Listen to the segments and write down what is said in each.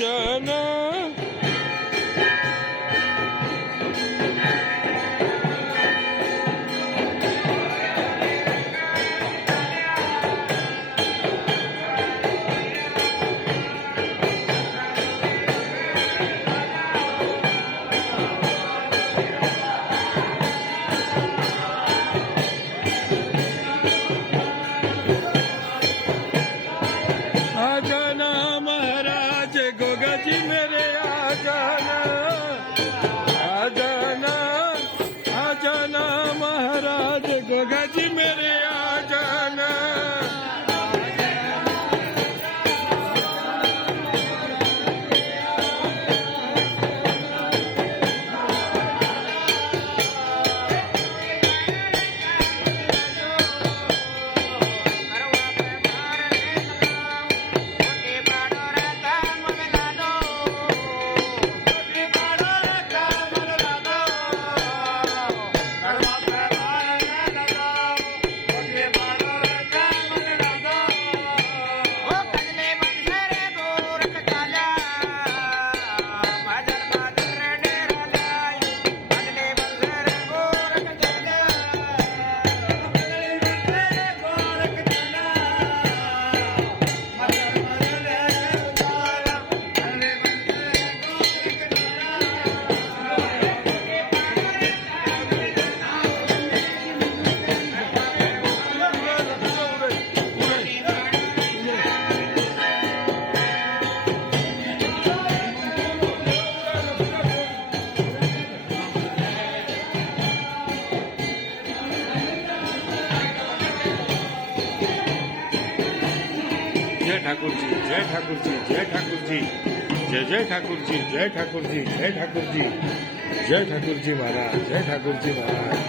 वचन आजाना महाराज गोगाजी मेरे आजाना आजाना आजाना महाराज गोगाजी मेरे आजाना जय ठाकुर जी जय ठाकुर जी जय ठाकुर जी जय जय ठाकुर जी जय ठाकुर जी जय ठाकुर जी जय ठाकुर जी महाराज जय ठाकुर जी महाराज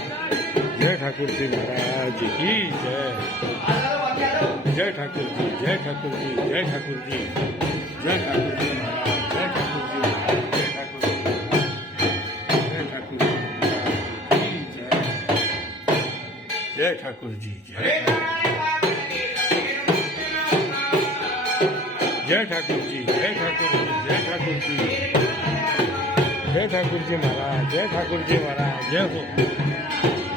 जय ठाकुर जी महाराज की जय जय ठाकुर जी जय ठाकुर जी जय ठाकुर जी जय ठाकुर जी महाराज जय ठाकुर जी महाराज जय ठाकुर जी जय ठाकुर जी महाराज की जय जय ठाकुर जी जय जय ठाकुर जी जय ठाकुर जी जय ठाकुर जी जय ठाकुर जी महाराज जय ठाकुर जी महाराज जय हो।